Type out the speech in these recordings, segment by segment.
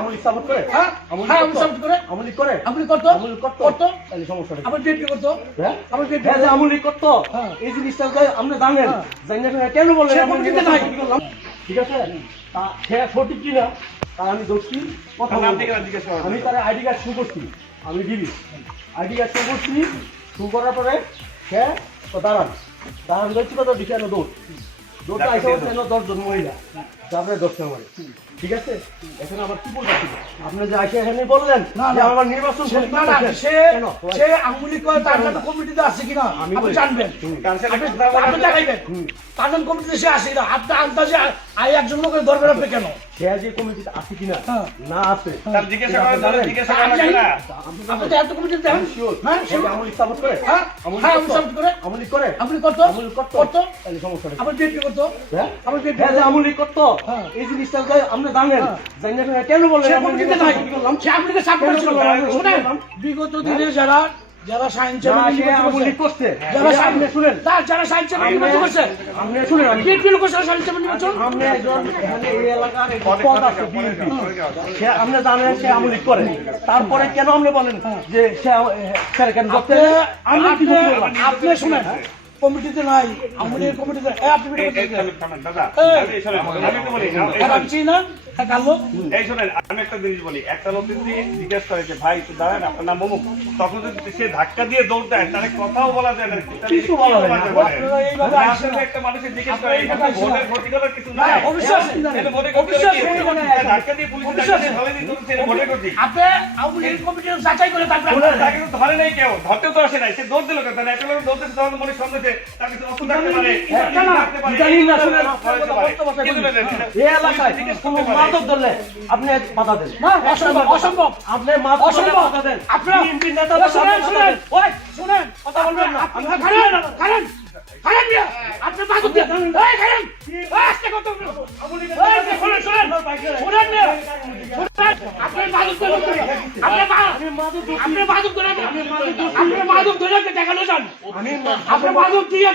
আমলি সাপোর্ট করে? হ্যাঁ আমলি সাপোর্ট করে। আমলি করে? আমলি করতো আমলি করতো? করতো। তাহলে সমস্যা নেই। আবার বিএনপি করতো। হ্যাঁ? আবার বিএনপি হ্যাঁ, যে আমলি করতো, হ্যাঁ। এই জিনিসটা যে আপনি জানেন, হ্যাঁ। জানেন না কেন বললেন? সে আমি কমিটিতে নির্বাচন নাই। কমিটি করলাম। ঠিক আছে? সে সঠিক কিনা তা আমি দোষী কথা বলবো। আমি তার আইডি কার্ড শু করছি, আমি দিবি আইডি কার্ড শু করছি, শু করার পরে সে তো দাঁড়ান দেখছি কত দিকে দৌড়টা আইসা হচ্ছে 10 জন মহিলা, তারপরে 10 জন মানে। ঠিক আছে, এখন আবার কি বলতে আপনি যে আইসা এখানে বললেন না, যে না। আমার নির্বাচন না না সে কেন? সে আমলি করে তার নাম কমিটিতে আছে কিনা আমি আপনি বলি। জানবেন। আপনি দেখাইবেন তার নাম কমিটিতে সে আছে কিনা। আপনি আন্দাজে একজন লোকের দরকার আপনি কেন? সে যে কমিটিতে আছে কিনা হ্যাঁ। না আছে জিজ্ঞাসা করেন না। আপনি তো এত কমিটিতে দেখেন। হ্যাঁ সে কি আমলি সাপোর্ট করে? হ্যাঁ আমলি হ্যাঁ করতো? আমলি করে। আমলি করে? আমলি করতো আমলি করতো? করতো। তাহলে সমস্যা নেই। আবার বিএনপি করতো। হ্যাঁ? আবার বিএনপি হ্যাঁ, যে আমলি করতো, হ্যাঁ। এই জিনিসটা যে আপনি জানেন, হ্যাঁ। জানেন না কেন বললেন? সে আমি কমিটিতে নির্বাচন নাই। কমিটি করলাম। সে আমলিকে সাপোর্ট কেন ছিল। করলাম? শুনেন বিগত দিনে যারা সায়েন্স না, সে আমলি করছে। যারা আপনি শুনেন, যারা সায়েন্স নির্বাচন করছে আপনি শুনেন, আমি বিএনপি লোক সায়েন্স নির্বাচন আপনি একজন এখানে এই এলাকার একজন পদ আছে BNP, সে আপনি জানেন সে আমলি করে, তারপরে কেন আপনি বলেন যে সে কেন করতে? আমি কি করতে বললাম? আপনি শুনেন কমিটিতে নাই আমলির কমিটিতে আপনি আমি চিনি না কালো এই শোনেন, আমি একটা জিনিস বলি, একটা লোক যদি জিজ্ঞেস করে যে ভাই একটু দাঁড়ান আপনার নাম অমুক, তখন যদি সে ধাক্কা দিয়ে দৌড় দেয় তাহলে কথাও বলা যায় না, কিছু বলা যায় না। আপনারা এইভাবে আসেন না। একটা মানুষের জিজ্ঞেস করে এখানে ভোটের ভোটই করার কিছু নাই। না, অবশ্যই আছে। এটা ভোটে করতে অবশ্যই কি? আছে। ধাক্কা দিয়ে পুলিশ অবশ্যই আছে। ধরে দিয়ে সে ভোটে করছি। আপনি আমলির কমিটির যাচাই করে তারপরে তাকে তো ধরে নাই কেউ, ধরতে তো আসে নাই, সে দৌড় দিল কেন? একটা লোক দৌড়তে তখন মনে সন্দেহে তাকে তো অস্ত্র থাকতে পারে, কেন? থাকতে পারে, জানি না, শুনেন, হতে পারে। কিন্তু এই এলাকায় কোনো মাদক ধরলে আপনি বাধা দেন। না অসম্ভব অসম্ভব আপনি মাদক ধরলে অসম্ভব বাধা দেন। আপনারা BNP নেতাদের শুনেন বাধা শুনেন দেন। ওই শুনেন কথা বলবেন না। আপনি খালেন খালেন মিয়া আপনি বাদুক দিয়ে এই খালেন আস্তে কত এই শুনেন শুনেন শুনেন মিয়া শুনেন আপনি বাদুক দিয়ে আপনি বাদুক ধরে আপনি বাদুক ধরে দেখানো যান আপনি বাদুক দিয়ে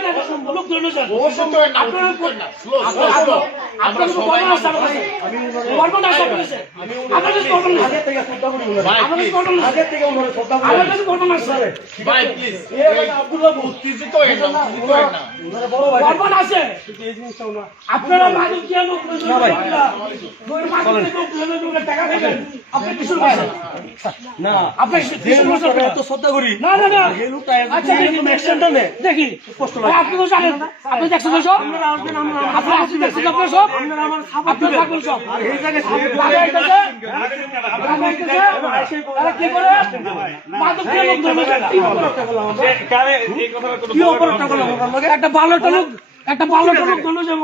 লোক ধরে যান আপনার আপনার বর্ণনা আছে বর্ণনা আছে আপনার কাছে বর্ণনা আগে থেকে শ্রদ্ধা করি ওনারে। আমার কাছে বর্ণনা আছে আগে থেকে ওনারে শ্রদ্ধা করি। আমার কাছে বর্ণনা আছে ভাই প্লিজ এই এলাকায় আব্দুল্লাহ বহু কিছু তো হয় না কিছু তো হয় না ওনারে বড় ভাই। বর্ণনা আছে কিন্তু এই জিনিসটা ওনার আপনারা বাদুক দিয়ে লোক না ভাই। টাকা খাইবেন আপনি কিছু করছেন না, আপনি যে কিছু লোকটাকে করছেন এত শ্রদ্ধা করি, না না না এই লোকটা আচ্ছা এরকম অ্যাকশনটা নেয়, দেখি কষ্ট লাগে। আপনি তো জানেন আপনি দেখছেন সব আপনি দেখছেন আপনার সব আপনার থাকবেন সব আর এই জায়গায় তারা কি করে বাদুক দিয়ে লোক ধরে যায় এই কথাটা কি অপরাধটা করলাম ওনার লগে? একটা ভালো লোক ধরে যাবো